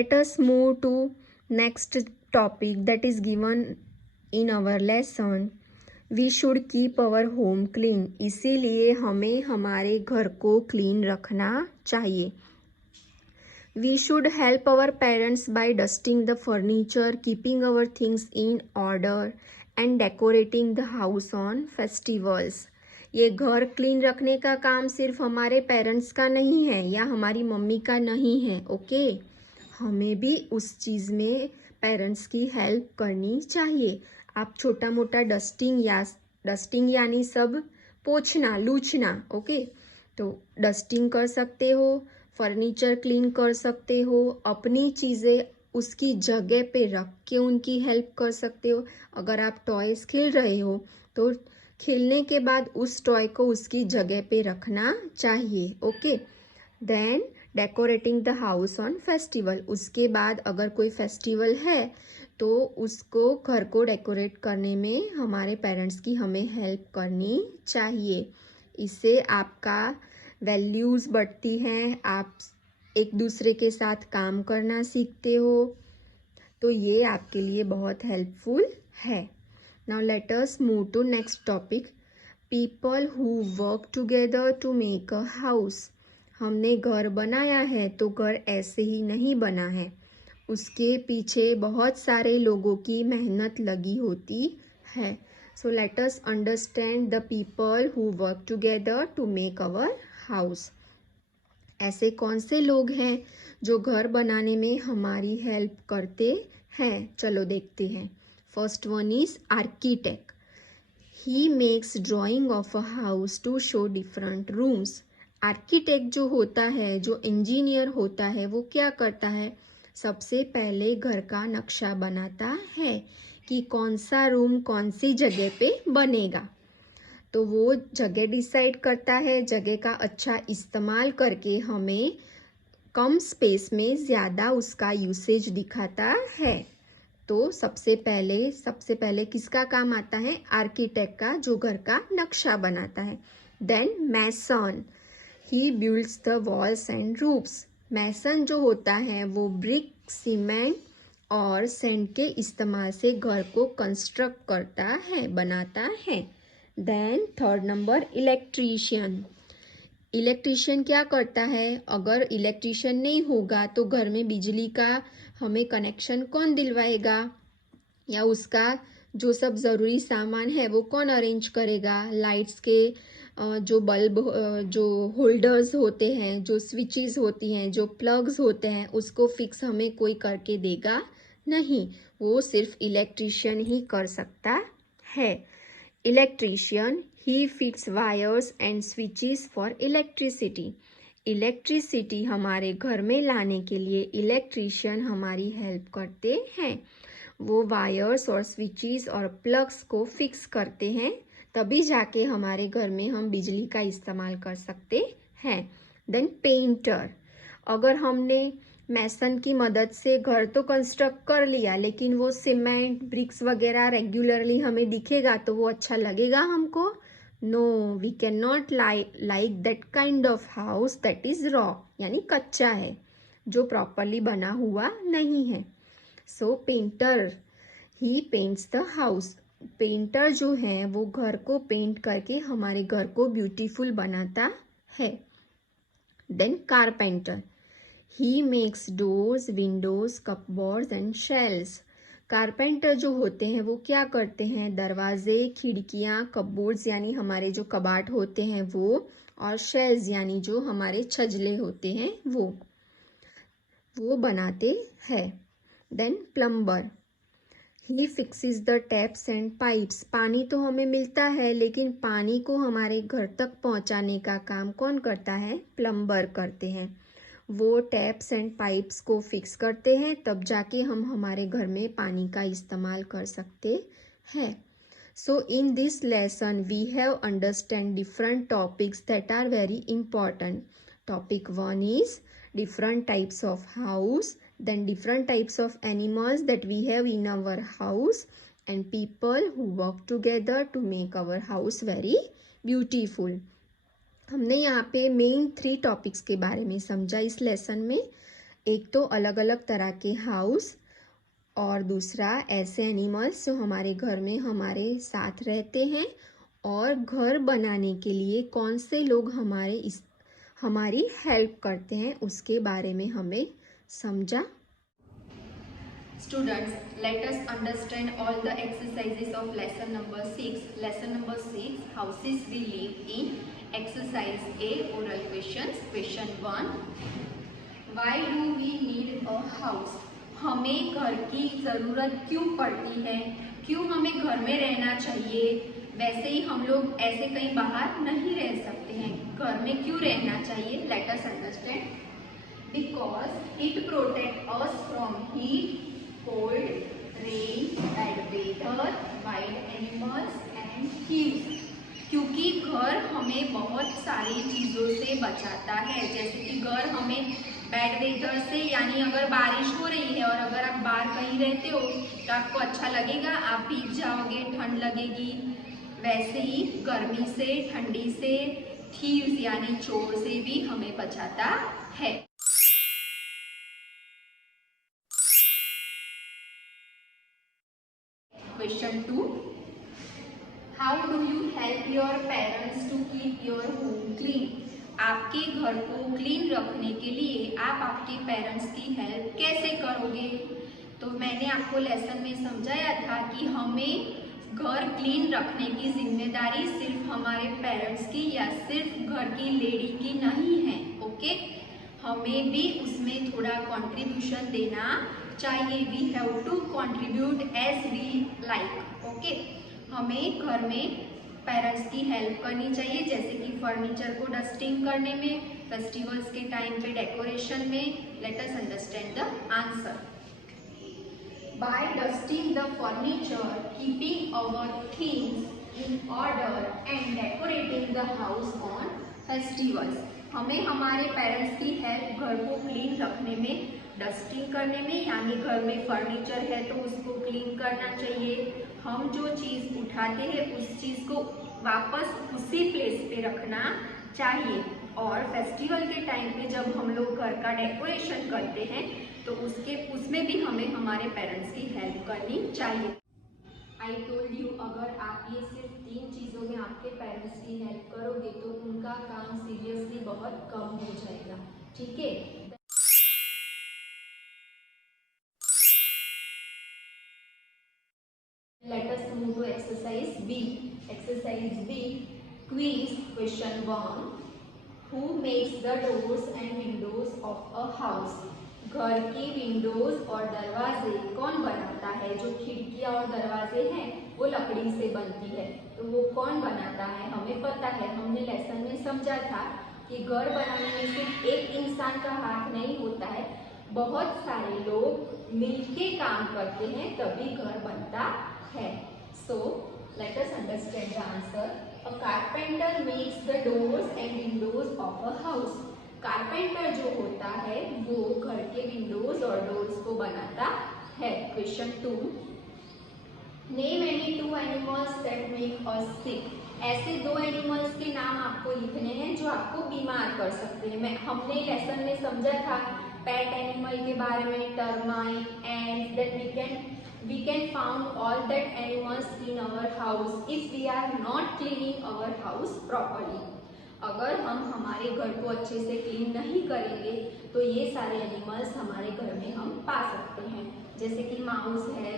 let us move to next topic that is given in our lesson. We should keep our home clean. इसीलिए हमें हमारे घर को clean रखना चाहिए. We should help our parents by dusting the furniture, keeping our things in order and decorating the house on festivals. ये घर clean रखने का काम सिर्फ हमारे पेरेंट्स का नहीं है या हमारी मम्मी का नहीं है. ओके, हमें भी उस चीज़ में पेरेंट्स की हेल्प करनी चाहिए. आप छोटा मोटा डस्टिंग यानी सब पोंछना लूछना. ओके, तो डस्टिंग कर सकते हो, फर्नीचर क्लीन कर सकते हो, अपनी चीज़ें उसकी जगह पे रख के उनकी हेल्प कर सकते हो. अगर आप टॉयज़ खेल रहे हो तो खेलने के बाद उस टॉय को उसकी जगह पे रखना चाहिए. Okay, then decorating the house on festival. उसके बाद अगर कोई फेस्टिवल है तो उसको घर को डेकोरेट करने में हमारे पेरेंट्स की हमें हेल्प करनी चाहिए. इससे आपका वैल्यूज़ बढ़ती हैं, आप एक दूसरे के साथ काम करना सीखते हो, तो ये आपके लिए बहुत हेल्पफुल है. Now let us move to next topic. People who work together to make a house. हमने घर बनाया है तो घर ऐसे ही नहीं बना है, उसके पीछे बहुत सारे लोगों की मेहनत लगी होती है. So let us understand the people who work together to make our house. ऐसे कौन से लोग हैं जो घर बनाने में हमारी हेल्प करते हैं? चलो देखते हैं. First one is architect. He makes drawing of a house to show different rooms. Architect जो होता है, जो इंजीनियर होता है, वो क्या करता है? सबसे पहले घर का नक्शा बनाता है कि कौन सा रूम कौन सी जगह पे बनेगा. तो वो जगह डिसाइड करता है. जगह का अच्छा इस्तेमाल करके हमें कम स्पेस में ज़्यादा उसका यूसेज दिखाता है. तो सबसे पहले किसका काम आता है? आर्किटेक्ट का, जो घर का नक्शा बनाता है. Then mason. He builds the walls and roofs. Mason जो होता है वो ब्रिक, सीमेंट और सैंड के इस्तेमाल से घर को कंस्ट्रक्ट करता है, बनाता है. Then third number electrician. Electrician क्या करता है? अगर इलेक्ट्रीशियन नहीं होगा तो घर में बिजली का हमें कनेक्शन कौन दिलवाएगा, या उसका जो सब ज़रूरी सामान है वो कौन अरेंज करेगा? लाइट्स के जो बल्ब, जो होल्डर्स होते हैं, जो स्विचेस होती हैं, जो प्लग्स होते हैं, उसको फिक्स हमें कोई करके देगा नहीं, वो सिर्फ इलेक्ट्रीशियन ही कर सकता है. Electrician, he fix wires and switches for electricity. Electricity हमारे घर में लाने के लिए इलेक्ट्रीशियन हमारी हेल्प करते हैं. वो वायर्स और स्विचेस और प्लग्स को फिक्स करते हैं, तभी जाके हमारे घर में हम बिजली का इस्तेमाल कर सकते हैं. Then painter. अगर हमने मैसन की मदद से घर तो कंस्ट्रक्ट कर लिया, लेकिन वो सीमेंट, ब्रिक्स वगैरह रेगुलरली हमें दिखेगा तो वो अच्छा लगेगा हमको? No, we can not like that kind of house that is raw, यानी कच्चा है, जो प्रॉपरली बना हुआ नहीं है. So painter, he paints the house. Painter जो है वो घर को पेंट करके हमारे घर को ब्यूटीफुल बनाता है. Then carpenter. He makes doors, windows, cupboards and shelves. Carpenter जो होते हैं वो क्या करते हैं? दरवाजे, खिड़कियाँ, कपबोर्ड्स यानी हमारे जो कबाट होते हैं वो, और शेल्व्स यानी जो हमारे छजले होते हैं वो बनाते हैं. Then plumber. He fixes the taps and pipes. पानी तो हमें मिलता है, लेकिन पानी को हमारे घर तक पहुंचाने का काम कौन करता है? प्लम्बर करते हैं. वो टैप्स एंड पाइप्स को फिक्स करते हैं, तब जाके हम हमारे घर में पानी का इस्तेमाल कर सकते हैं. So in this lesson we have understand different topics that are very important. Topic 1 is different types of house, then different types of animals that we have in our house, and people who work together to make our house very beautiful. हमने यहाँ पे main 3 topics के बारे में समझा इस lesson में. एक तो अलग अलग तरह के हाउस और दूसरा ऐसे एनिमल्स जो हमारे घर में हमारे साथ रहते हैं, और घर बनाने के लिए कौन से लोग हमारी हेल्प करते हैं उसके बारे में हमें समझा। Students, let us understand all the exercises of lesson number 6. Lesson number 6, houses we live in. Exercise A, oral questions. Question 1. Why do we need a house? हमें घर की ज़रूरत क्यों पड़ती है? क्यों हमें घर में रहना चाहिए? वैसे ही हम लोग ऐसे कहीं बाहर नहीं रह सकते हैं, घर में क्यों रहना चाहिए? Let us understand. Because it protects us from heat, cold, rain, bad weather, wild animals and thieves. क्योंकि घर हमें बहुत सारी चीज़ों से बचाता है, जैसे कि घर हमें बैड वेदर से, यानी अगर बारिश हो रही है और अगर आप बाहर कहीं रहते हो तो आपको अच्छा लगेगा, आप भीग जाओगे, ठंड लगेगी। वैसे ही गर्मी से, ठंडी से, थीव्स यानी चोर से भी हमें बचाता है। Question 2. How do you help your parents to keep your home clean? आपके घर को क्लीन रखने के लिए आप आपके पेरेंट्स की हेल्प कैसे करोगे? तो मैंने आपको लेसन में समझाया था कि हमें घर क्लीन रखने की जिम्मेदारी सिर्फ हमारे पेरेंट्स की या सिर्फ घर की लेडी की नहीं है। ओके, हमें भी उसमें थोड़ा कंट्रीब्यूशन देना चाहिए। We have to contribute as we like. Okay, हमें घर में पेरेंट्स की हेल्प करनी चाहिए, जैसे कि फर्नीचर को डस्टिंग करने में, फेस्टिवल्स के टाइम पे डेकोरेशन में। Late us understand the answer. By dusting the furniture, keeping our things in order and decorating the house on festivals. हमें हमारे पेरेंट्स की हेल्प घर को क्लीन रखने में, डस्टिंग करने में, यानी घर में फर्नीचर है तो उसको क्लीन करना चाहिए। हम जो चीज़ उठाते हैं उस चीज़ को वापस उसी प्लेस पे रखना चाहिए। और फेस्टिवल के टाइम पे जब हम लोग घर का डेकोरेशन करते हैं तो उसमें भी हमें हमारे पेरेंट्स की हेल्प करनी चाहिए। आई टोल्ड यू, अगर आप ये सिर्फ 3 चीज़ों में आपके पेरेंट्स की हेल्प करोगे तो उनका काम सीरियसली बहुत कम हो जाएगा। ठीक है, let us move to exercise B. Exercise B, quiz. Question 1. Who makes the doors and windows of a house? घर की विंडोज और दरवाजे कौन बनाता है? जो खिड़कियां और दरवाजे हैं वो लकड़ी से बनती है, तो वो कौन बनाता है? हमें पता है, हमने लेसन में समझा था कि घर बनाने में सिर्फ एक इंसान का हाथ नहीं होता है, बहुत सारे लोग मिलके काम करते हैं तभी घर बनता है। So let us understand the answer. A carpenter makes the doors and windows of a house. Carpenter जो होता है वो घर के विंडोज और डोर्स को बनाता है। Question 2. Name any 2 animals that make us sick. ऐसे 2 एनिमल्स के नाम आपको लिखने हैं जो आपको बीमार कर सकते हैं। हमने लेसन में समझा था पेट एनिमल के बारे में, termite, ends, that we can found all that animals in our house if we are not cleaning our house properly. अगर हम हमारे घर को अच्छे से क्लीन नहीं करेंगे तो ये सारे एनिमल्स हमारे घर में हम पा सकते हैं, जैसे कि माउस है,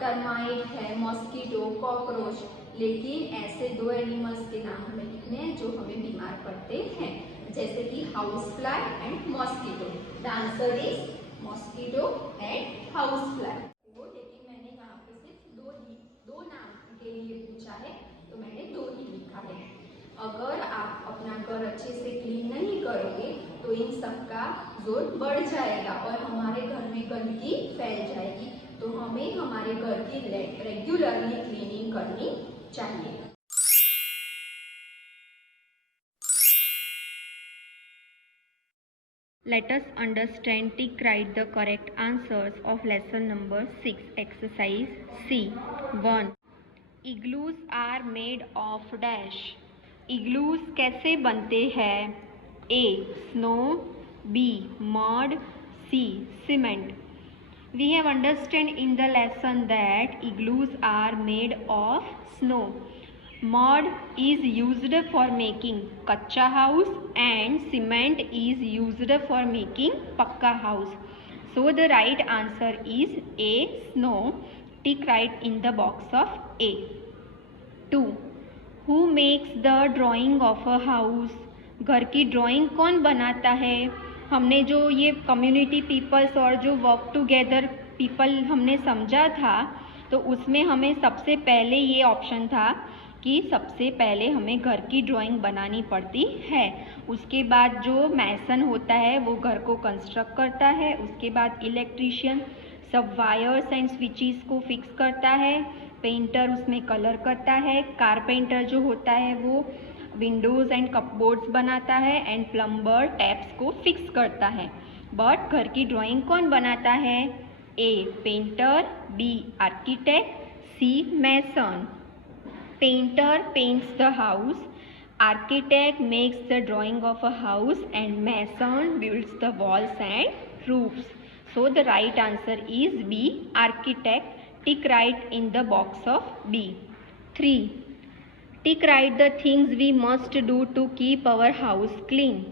टर्माइट है, मॉस्किटो, कॉकरोच। लेकिन ऐसे 2 एनिमल्स के नाम हमें लिखने हैं जो हमें बीमार करते हैं, जैसे कि house fly and mosquito. The answer is mosquito and house fly. दो नाम के लिए पूछा है तो मैंने 2 ही लिखा है। अगर आप अपना घर अच्छे से क्लीन नहीं करोगे तो इन सब का जोर बढ़ जाएगा और हमारे घर में गंदगी फैल जाएगी, तो हमें हमारे घर की रेगुलरली क्लीनिंग करनी चाहिए। Let us understand, tick write the correct answers of lesson number 6. Exercise C. 1. Igloos are made of dash. Igloos कैसे बनते हैं? A. Snow, B. Mud, C. Cement. We have understood in the lesson that igloos are made of snow. Mud is used for making kacha house and cement is used for making pakka house. So the right answer is A. Snow. Tick right in the box of A. 2. Who makes the drawing of a house? घर की drawing कौन बनाता है? हमने जो ये community peoples और जो वर्क टुगेदर पीपल हमने समझा था, तो उसमें हमें सबसे पहले ये ऑप्शन था कि सबसे पहले हमें घर की ड्राइंग बनानी पड़ती है। उसके बाद जो मैसन होता है वो घर को कंस्ट्रक्ट करता है। उसके बाद इलेक्ट्रीशियन सब वायर्स एंड स्विचेस को फिक्स करता है। पेंटर उसमें कलर करता है। कारपेंटर जो होता है वो विंडोज़ एंड कपबोर्ड्स बनाता है एंड प्लम्बर टैप्स को फिक्स करता है। बट घर की ड्राइंग कौन बनाता है? A. Painter, B. Architect, C. Mason. Painter paints the house, architect makes the drawing of a house and mason builds the walls and roofs. So the right answer is B. Architect. Tick right in the box of B. 3. Tick right the things we must do to keep our house clean.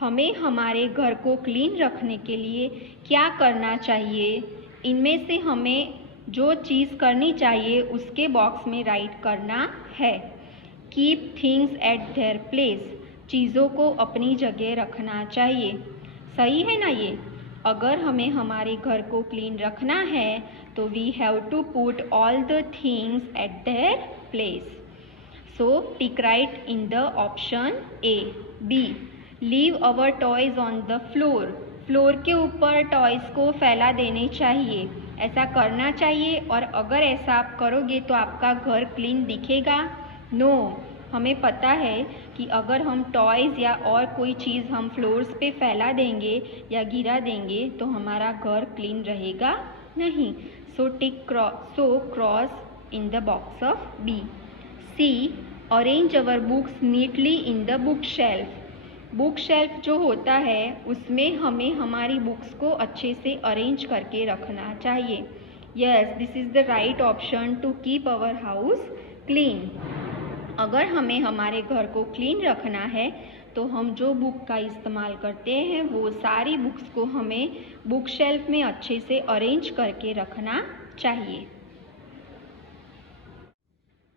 हमें हमारे घर को clean रखने के लिए क्या करना चाहिए? इनमें से हमें जो चीज़ करनी चाहिए उसके बॉक्स में राइट करना है। Keep things at their place, चीज़ों को अपनी जगह रखना चाहिए। सही है ना ये? अगर हमें हमारे घर को क्लीन रखना है तो we have to put all the things at their place. So tick right in the option A. B. Leave our toys on the floor, floor के ऊपर टॉयज को फैला देने चाहिए। ऐसा करना चाहिए और अगर ऐसा आप करोगे तो आपका घर क्लीन दिखेगा? नो। हमें पता है कि अगर हम टॉयज़ या और कोई चीज़ हम फ्लोर्स पे फैला देंगे या गिरा देंगे तो हमारा घर क्लीन रहेगा नहीं। So cross in the box of B. C. Arrange our books neatly in the book shelf, book shelf जो होता है उसमें हमें हमारी बुक्स को अच्छे से अरेंज करके रखना चाहिए। Yes, this is the right option to keep our house clean. अगर हमें हमारे घर को क्लीन रखना है तो हम जो बुक का इस्तेमाल करते हैं वो सारी बुक्स को हमें बुक शेल्फ में अच्छे से अरेंज करके रखना चाहिए।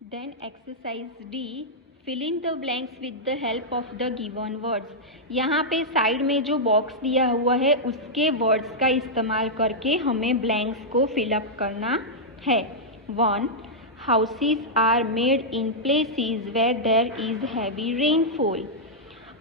Then exercise D, fill in the blanks with the help of the given words. यहाँ पे साइड में जो बॉक्स दिया हुआ है उसके वर्ड्स का इस्तेमाल करके हमें ब्लैंक्स को फिलअप करना है। 1. Houses are made in places where there is heavy rainfall.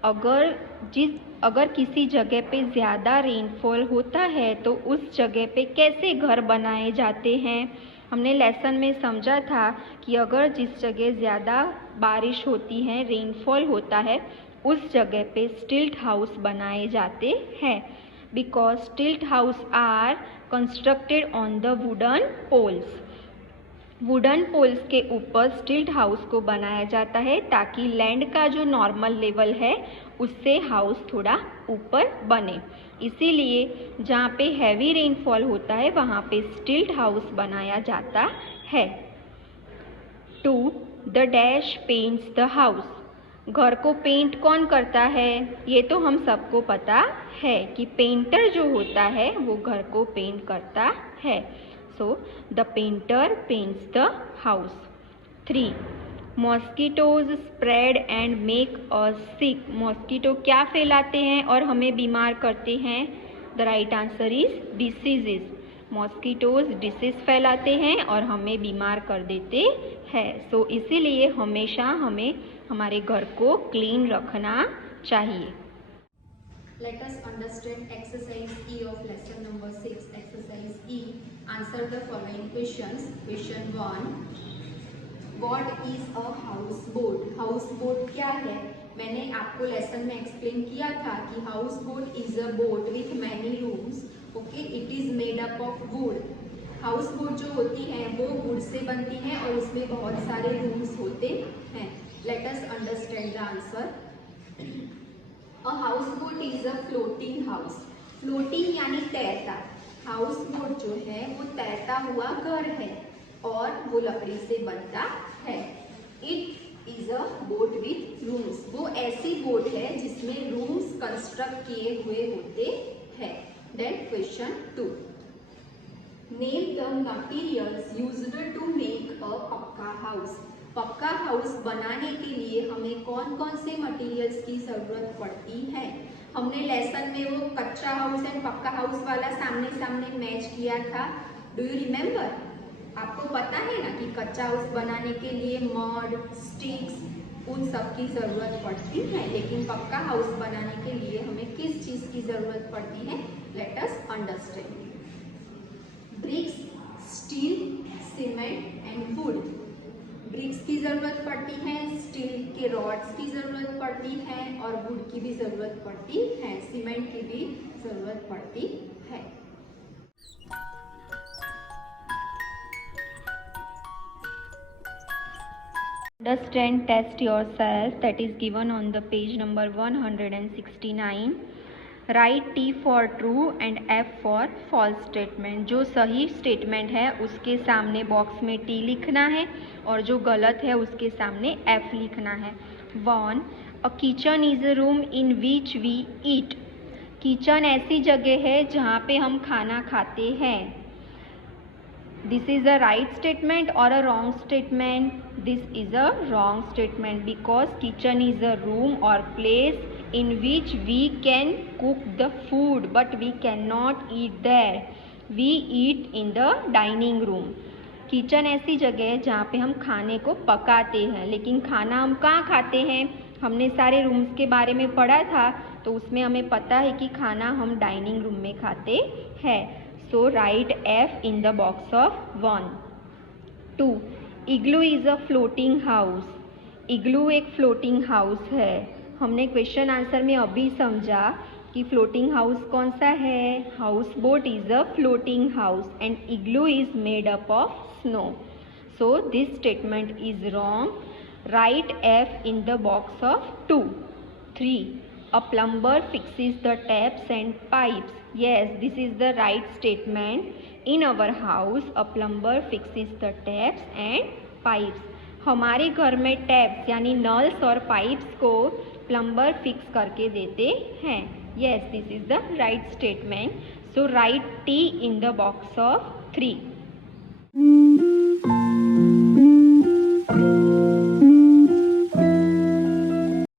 अगर किसी जगह पे ज़्यादा रेनफॉल होता है तो उस जगह पे कैसे घर बनाए जाते हैं? हमने लेसन में समझा था कि अगर जिस जगह ज़्यादा बारिश होती है, रेनफॉल होता है, उस जगह पे स्टिल्ट हाउस बनाए जाते हैं। Because stilt house are constructed on the wooden poles. Wooden poles के ऊपर स्टिल्ट हाउस को बनाया जाता है ताकि लैंड का जो नॉर्मल लेवल है उससे हाउस थोड़ा ऊपर बने। इसीलिए जहाँ पे हैवी रेनफॉल होता है वहाँ पे स्टिल्ट हाउस बनाया जाता है। 2. The dash paints the house, घर को पेंट कौन करता है? ये तो हम सबको पता है कि पेंटर जो होता है वो घर को पेंट करता है। So the painter paints the house. 3. Mosquitoes spread and make us sick. Mosquito क्या फैलाते हैं और हमें बीमार करते हैं? The right answer is diseases. Mosquitoes disease फैलाते हैं और हमें बीमार कर देते हैं। सो इसीलिए हमेशा हमें हमारे घर को क्लीन रखना चाहिए। Let us understand exercise E of lesson number 6. Exercise E. Answer the following questions. Question 1. What is a houseboat? Houseboat क्या है? मैंने आपको लेसन में एक्सप्लेन किया था कि houseboat is a boat with many rooms. Okay, it is made up of wood. Houseboat जो होती है वो wood से बनती है और उसमें बहुत सारे rooms होते हैं. Let us understand the answer. A houseboat is a floating house. Floating यानी तैरता, हाउस बोट जो है वो तैरता हुआ घर है और वो लकड़ी से बनता है। It is a boat with rooms, वो ऐसी बोट है जिसमें रूम्स कंस्ट्रक्ट किए हुए होते हैं। Then question 2, name the materials used to make a pakka house. पक्का हाउस बनाने के लिए हमें कौन कौन से मटेरियल्स की जरूरत पड़ती है। हमने लेसन में वो कच्चा हाउस एंड पक्का हाउस वाला सामने सामने मैच किया था, डू यू रिमेम्बर? आपको पता है ना कि कच्चा हाउस बनाने के लिए मड, स्टिक्स उन सब की जरूरत पड़ती है, लेकिन पक्का हाउस बनाने के लिए हमें किस चीज की जरूरत पड़ती है? Let us understand. Bricks, steel, cement and wood. Bricks की जरूरत पड़ती है, स्टील के रॉड्स की जरूरत पड़ती है और वुड की भी जरूरत पड़ती है, सीमेंट की भी जरूरत पड़ती है। Understand, test yourself, that is given on the page number 169. Write T for true and F for false statement. जो सही स्टेटमेंट है उसके सामने बॉक्स में T लिखना है और जो गलत है उसके सामने F लिखना है। 1. A kitchen is a room in which we eat. Kitchen ऐसी जगह है जहाँ पे हम खाना खाते हैं। This is a right statement or a wrong statement? This is a wrong statement because kitchen is a room or place in which we can cook the food but we cannot eat there. We eat in the dining room. Kitchen ऐसी जगह है जहाँ पे हम खाने को पकाते हैं, लेकिन खाना हम कहाँ खाते हैं? हमने सारे रूम्स के बारे में पढ़ा था, तो उसमें हमें पता है कि खाना हम डाइनिंग रूम में खाते हैं। So write F in the box of 1. 2. Igloo is a floating house. Igloo एक floating house है। हमने क्वेश्चन आंसर में अभी समझा कि floating house कौन सा है। House boat is a floating house and igloo is made up of snow. So this statement is wrong. Write F in the box of 2. 3. A plumber fixes the taps and pipes. Yes, this is the right statement. In our house, a plumber fixes the taps and pipes. हमारे घर में taps यानी nulls और pipes को plumber fix करके देते हैं। Yes, this is the right statement. So write T in the box of 3.